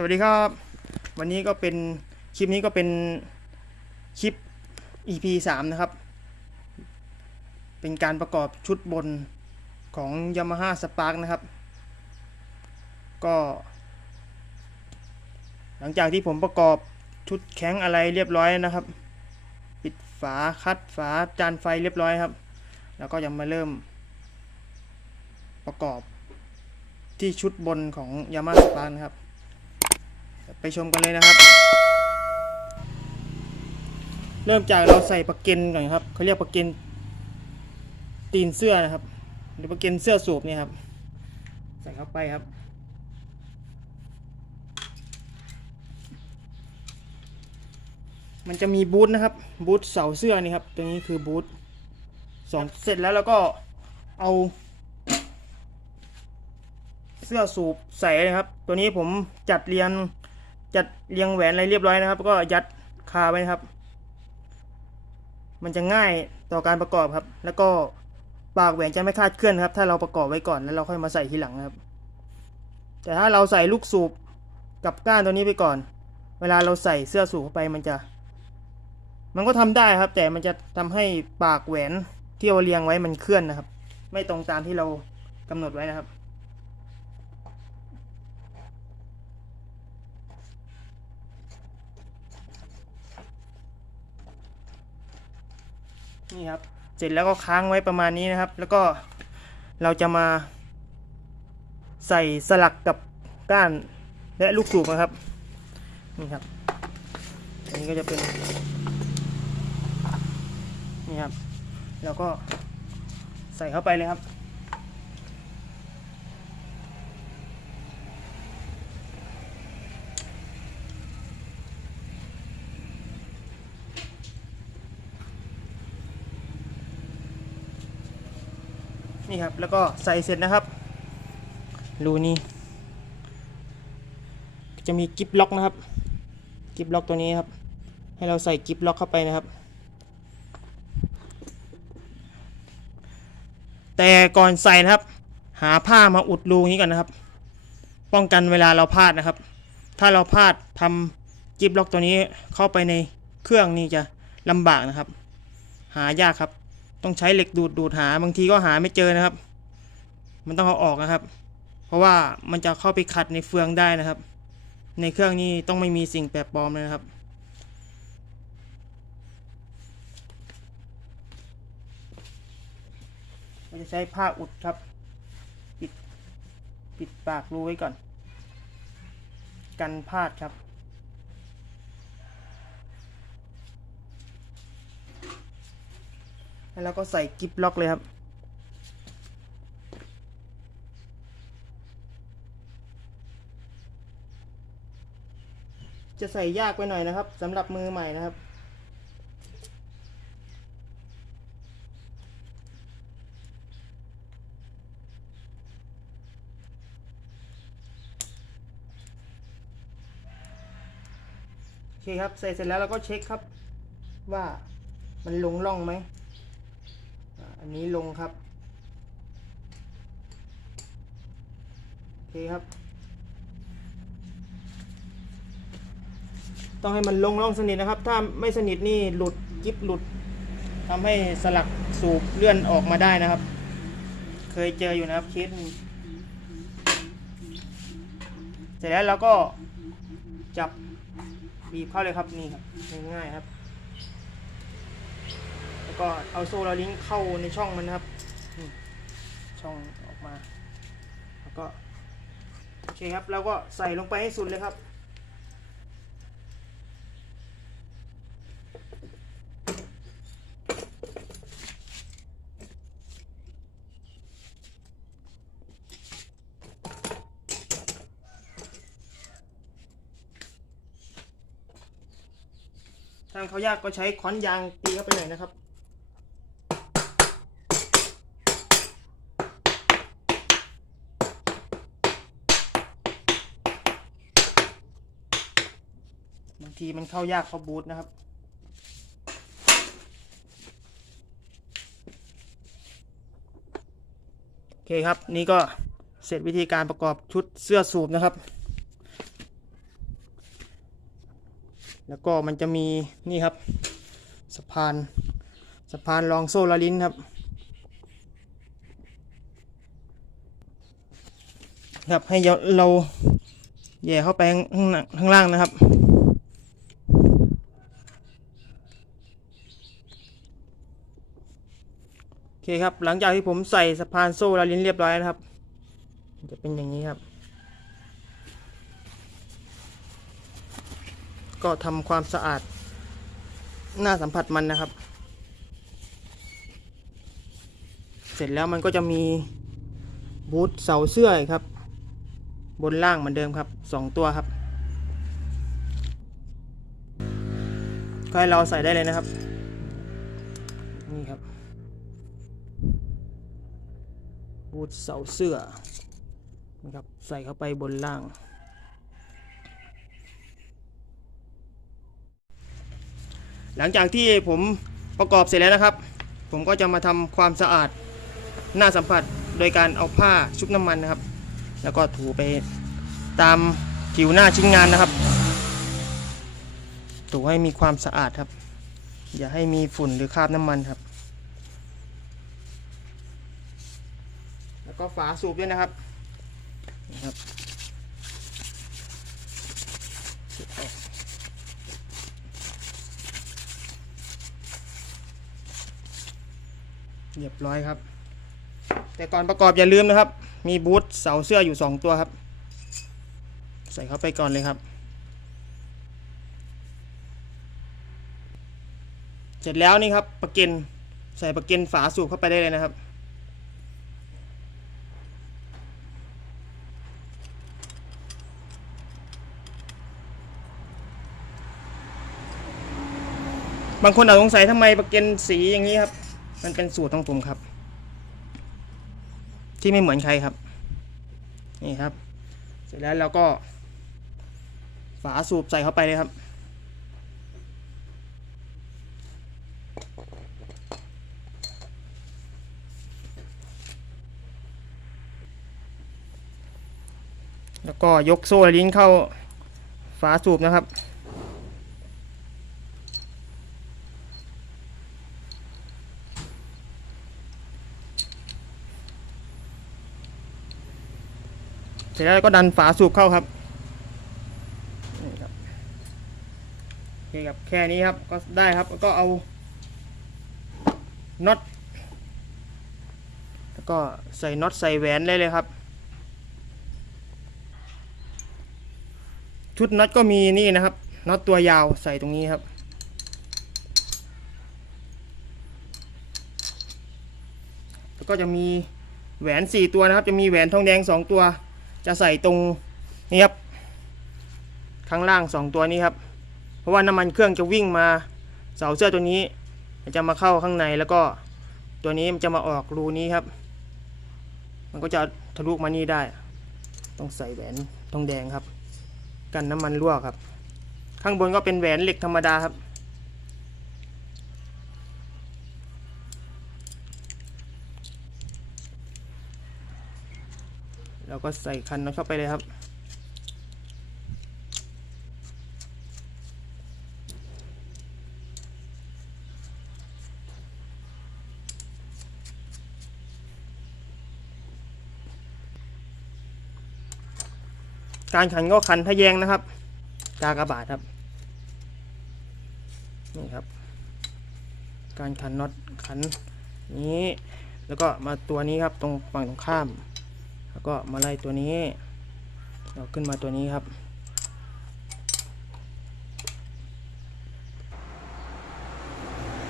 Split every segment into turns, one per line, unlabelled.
สวัสดีครับ วันนี้ก็เป็นคลิปนี้ก็เป็นคลิป EP 3 นะครับ เป็นการประกอบชุดบนของ Yamaha Spark นะครับ ก็ หลังจากที่ผมประกอบชุดแข้งอะไรเรียบร้อยนะครับ ปิดฝาคัดฝาจานไฟเรียบร้อยครับ แล้วก็ยังมาเริ่มประกอบที่ชุดบนของ Yamaha Spark นะครับ ไปชมกันเลยนะครับ เริ่มจากเราใส่ปะเก็นก่อนครับเขาเรียกปะเก็นตีนเสื้อนะครับ หรือปะเก็นเสื้อสูบเนี่ยครับ ใส่เข้าไปครับ มันจะมีบูทนะครับ บูทเสาเสื้อนี่ครับ ตัวนี้คือบูทสองเสร็จแล้วเราก็เอาเสื้อสูบใส่เลยครับ ตัวนี้ผมจัดเรียง จัดเรียงแหวนอะไรเรียบร้อยนะครับ ก็ยัดคาไว้นะครับ มันจะง่ายต่อการประกอบครับ แล้วก็ปากแหวนจะไม่คาดเคลื่อนครับ ถ้าเราประกอบไว้ก่อนแล้วเราค่อยมาใส่ทีหลังครับ แต่ถ้าเราใส่ลูกสูบกับก้านตัวนี้ไปก่อน เวลาเราใส่เสื้อสูบเข้าไปมันจะ มันก็ทำได้ครับ แต่มันจะทำให้ปากแหวนที่เราเรียงไว้มันเคลื่อนนะครับ ไม่ตรงตามที่เรากำหนดไว้นะครับ นี่ครับ เสร็จแล้วก็ค้างไว้ประมาณนี้นะครับ แล้วก็เราจะมา ใส่สลักกับก้านและลูกสูบนะครับ นี่ครับ อันนี้ก็จะเป็น นี่ครับ แล้วก็ใส่เข้าไปเลยครับ นี่ครับ แล้วก็ใส่เสร็จนะครับ รูนี้ จะมีกิฟล็อกนะครับ กิฟล็อกตัวนี้ครับ ให้เราใส่กิฟล็อกเข้าไปนะครับ แต่ก่อนใส่นะครับ หาผ้ามาอุดรูนี้ก่อนนะครับ ป้องกันเวลาเราพลาดนะครับ ถ้าเราพลาดทำกิฟล็อกตัวนี้เข้าไปในเครื่องนี่จะลำบากนะครับ หายากครับ ต้องใช้เหล็กดูดดูดหาบางทีก็หาไม่เจอนะครับ มันต้องเอาออกนะครับ เพราะว่ามันจะเข้าไปขัดในเฟืองได้นะครับ ในเครื่องนี้ต้องไม่มีสิ่งแปลกปลอมเลยนะครับเราจะใช้ผ้าอุดครับ ปิดปิดปากรูไว้ก่อน กันพลาดครับ แล้วก็ใส่กิฟล็อกเลยครับ จะใส่ยากไปหน่อยนะครับสำหรับมือใหม่นะครับโอเคครับใส่เสร็จแล้วเราก็เช็คครับ ว่ามันลงร่องไหม อันนี้ลงครับ โอเคครับ ต้องให้มันลงร่องสนิทนะครับ ถ้าไม่สนิทนี่หลุดกิบหลุดทำให้สลักสูบเลื่อนออกมาได้นะครับ เคยเจออยู่นะครับเคสหนึ่งเสร็จแล้วเราก็จับบีบเข้าเลยครับนี่ครับง่ายๆครับ ก็เอาโซ่เราลิงเข้าในช่องมันนะครับ ช่องออกมา แล้วก็โอเคครับเราก็ใส่ลงไปให้สุดเลยครับทาเขายากก็ใช้ค้อนยางตีเข้าไปหน่อยนะครับางทีมันเข้ายากเข้าบูทนะครับ โอเคครับ นี่ก็เสร็จวิธีการประกอบชุดเสื้อสูบนะครับ แล้วก็มันจะมีนี่ครับสะพานสะพานรองโซ่ละลิ้นครับครับให้เราแย่เข้าไปข้างหน้าข้างล่างนะครับ โอเคครับ หลังจากที่ผมใส่สะพานโซ่ละลิ้นเรียบร้อยนะครับ จะเป็นอย่างนี้ครับ ก็ทำความสะอาด หน้าสัมผัสมันนะครับ เสร็จแล้วมันก็จะมีบูทเสาเสื้อครับ บนล่างเหมือนเดิมครับสองตัวครับก็ให้เราใส่ได้เลยนะครับ บูทเสาเสื้อนะครับใส่เข้าไปบนล่าง หลังจากที่ผมประกอบเสร็จแล้วนะครับ ผมก็จะมาทำความสะอาดหน้าสัมผัสโดยการเอาผ้าชุบน้ำมันนะครับ แล้วก็ถูไปตามผิวหน้าชิ้นงานนะครับ ถูให้มีความสะอาดครับ อย่าให้มีฝุ่นหรือคราบน้ำมันครับ แล้วก็ ฝาสูบด้วยนะครับนะครับเรียบร้อยครับ แต่ก่อนประกอบอย่าลืมนะครับ มีบูทเสาเสื้ออยู่ 2 ตัวครับ ใส่เข้าไปก่อนเลยครับ เสร็จแล้วนี่ครับประเก็นใส่ประเก็นฝาสูบเข้าไปได้เลยนะครับ บางคนอาจสงสัยทำไมประเก็นสีอย่างนี้ครับ มันเป็นสูตรของผมครับ ที่ไม่เหมือนใครครับ นี่ครับ เสร็จแล้วเราก็ ฝาสูบใส่เข้าไปเลยครับแล้วก็ยกโซ่ลิ้นเข้าฝาสูบนะครับ เสร็จแล้วก็ดันฝาสูบเข้าครับนี่ครับโอเคครับแค่นี้ครับก็ได้ครับก็เอาน็อตแล้วก็ใส่น็อตใส่แหวนได้เลยครับ ชุดน็อตก็มีนี่นะครับน็อตตัวยาวใส่ตรงนี้ครับแล้วก็จะมีแหวน 4 ตัวนะครับ จะมีแหวนทองแดง 2 ตัว จะใส่ตรงนี้ครับข้างล่าง 2 ตัวนี้ครับ เพราะว่าน้ำมันเครื่องจะวิ่งมาเสาเสื้อตัวนี้จะมาเข้าข้างในแล้วก็ตัวนี้มันจะมาออกรูนี้ครับ มันก็จะทะลุมานี่ได้ ต้องใส่แหวนทองแดงครับ กันน้ำมันรั่วครับ ข้างบนก็เป็นแหวนเหล็กธรรมดาครับ แล้วก็ใส่คันน็อตเข้าไปเลยครับ การขันก็ขันทะแยงนะครับ กากระบาทครับ นี่ครับ การขันน็อตขันนี้แล้วก็มาตัวนี้ครับตรงฝั่งตรงข้าม แล้วก็มาไล่ตัวนี้ เราขึ้นมาตัวนี้ครับ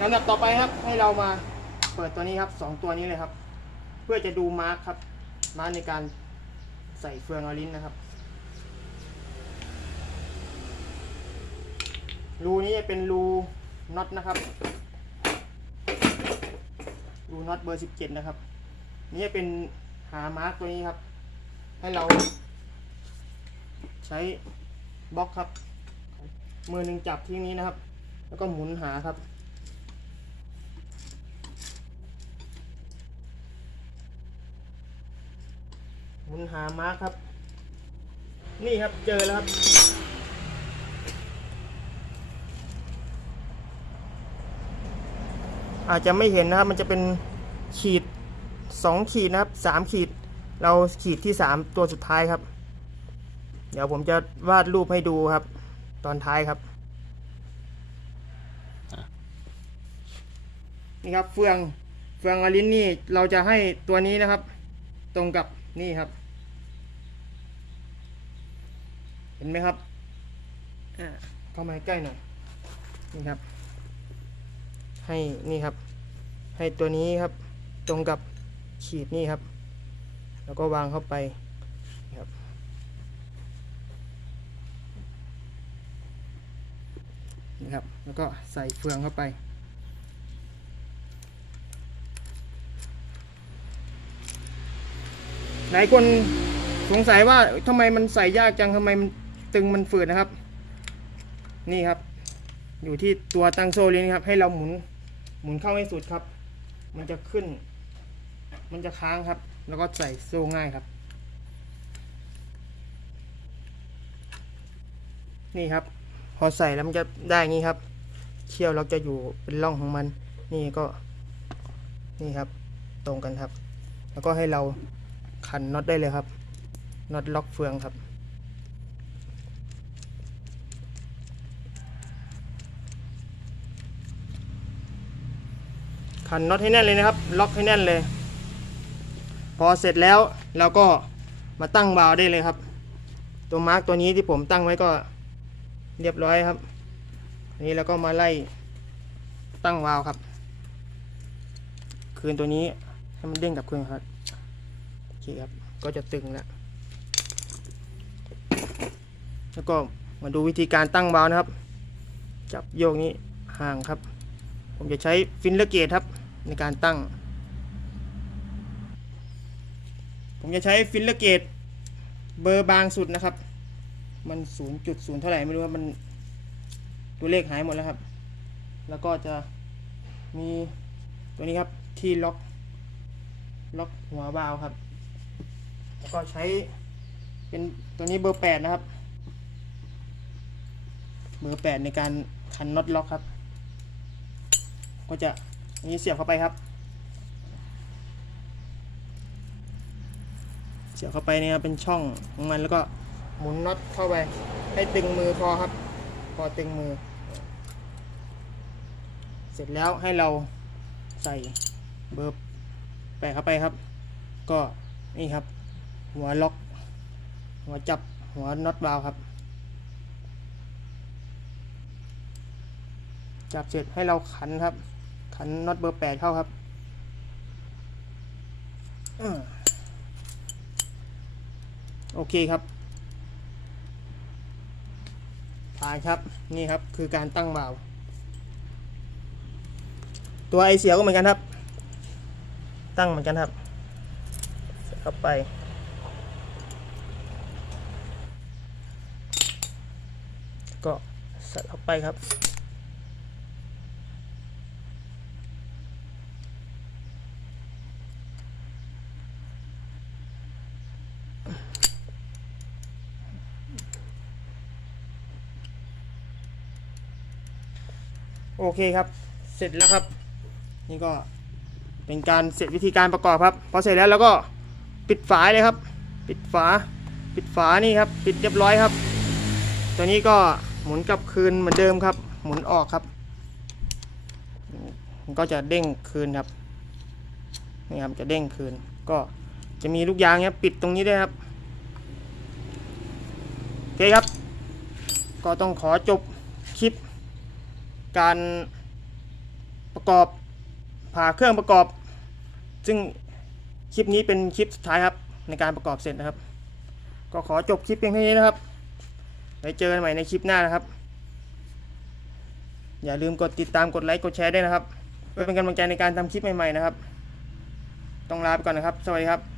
ลำดับต่อไปครับให้เรามาเปิดตัวนี้ครับสองตัวนี้เลยครับ เพื่อจะดูมาร์คครับ มาร์คในการใส่เฟืองอลินนะครับ รูนี้จะเป็นรูน็อตนะครับ รูน็อตเบอร์สิบเจ็ดนะครับ นี่จะเป็น หามาร์กตัวนี้ครับ ให้เรา ใช้บล็อกครับ มือหนึ่งจับที่นี้นะครับ แล้วก็หมุนหาครับ หมุนหามาร์กครับ นี่ครับเจอแล้วครับ อาจจะไม่เห็นนะครับ มันจะเป็นขีด สองขีดนะครับสามขีด เราขีดที่สามตัวสุดท้ายครับ เดี๋ยวผมจะวาดรูปให้ดูครับ ตอนท้ายครับ นี่ครับเฟืองเฟืองอลินนี่เราจะให้ตัวนี้นะครับ ตรงกับนี่ครับ เห็นไหมครับเข้ามาใกล้หน่อยนี่ครับ ให้นี่ครับ ให้ตัวนี้ครับ ตรงกับ ขีดนี่ครับ แล้วก็วางเข้าไปนะครับนี่ครับ แล้วก็ใส่เฟืองเข้าไปหลายคนสงสัยว่าทำไมมันใส่ยากจังทำไมมันตึงมันฝืดนะครับ นี่ครับ อยู่ที่ตัวตั้งโซลินครับ ให้เราหมุนหมุนเข้าให้สุดครับ มันจะขึ้น มันจะค้างครับ แล้วก็ใส่โซ่ง่ายครับ นี่ครับ พอใส่แล้วมันจะได้งนี้ครับเชี่ยวเราจะอยู่เป็นร่องของมัน นี่ก็ นี่ครับ ตรงกันครับ แล้วก็ให้เราขันน็อตได้เลยครับ น็อตล็อกเฟืองครับขันน็อตให้แน่นเลยนะครับ ล็อกให้แน่นเลย พอเสร็จแล้วเราก็มาตั้งวาล์วได้เลยครับ ตัวมาร์กตัวนี้ที่ผมตั้งไว้ก็เรียบร้อยครับอันนี้เราก็มาไล่ตั้งวาล์วครับ คืนตัวนี้ให้มันเด้งกับครื่องครับโอเคครับก็จะตึงแล้วแล้วก็มาดูวิธีการตั้งวาล์วนะครับ จับโยกนี้ห่างครับ ผมจะใช้ฟินเลเกตครับในการตั้ง ผมจะใช้ฟินเลอร์เกตเบอร์บางสุดนะครับ มัน0.0เท่าไหร่ไม่รู้ครับมันตัวเลขหายหมดแล้วครับ แล้วก็จะมีตัวนี้ครับที่ล็อกล็อกหัววาวครับ แล้วก็ใช้เป็นตัวนี้เบอร์แปดนะครับ เบอร์แปดในการคันน็อตล็อกครับ ก็จะนนี้เสียบเข้าไปครับ เสียบเข้าไปเนี่ยครับเป็นช่องของมันแล้วก็หมุนน็อตเข้าไป ให้ตึงมือพอครับ พอตึงมือ เสร็จแล้วให้เราใส่เบอร์แปะเข้าไปครับ ก็นี่ครับ หัวล็อก หัวจับหัวน็อตวาล์วครับ จับเสร็จให้เราขันครับ ขันน็อตเบอร์แปดเข้าครับ อื โอเคครับผ่านครับนี่ครับคือการตั้งวาล์วตัวไอเสียก็เหมือนกันครับ ตั้งเหมือนกันครับเข้าไป ก็ใส่เข้าไปครับ โอเคครับ เสร็จแล้วครับ นี่ก็เป็นการเสร็จวิธีการประกอบครับ พอเสร็จแล้วเราก็ปิดฝาเลยครับ ปิดฝา ปิดฝานี่ครับ ปิดเรียบร้อยครับ ตัวนี้ก็หมุนกลับคืนเหมือนเดิมครับ หมุนออกครับ มันก็จะเด้งคืนครับ นี่ครับ จะเด้งคืน ก็จะมีลูกยางเนี้ยปิดตรงนี้ด้วยครับ โอเคครับ ก็ต้องขอจบคลิป การประกอบผ่าเครื่องประกอบ ซึ่งคลิปนี้เป็นคลิปสุดท้ายครับ ในการประกอบเสร็จนะครับ ก็ขอจบคลิปเพียงเท่านี้นะครับไว้เจอกันใหม่ในคลิปหน้านะครับ อย่าลืมกดติดตามกดไลค์กดแชร์ด้วยนะครับเพื่อเป็นกำลังใจในการทำคลิปใหม่ๆนะครับ ต้องลาไปก่อนนะครับ สวัสดีครับ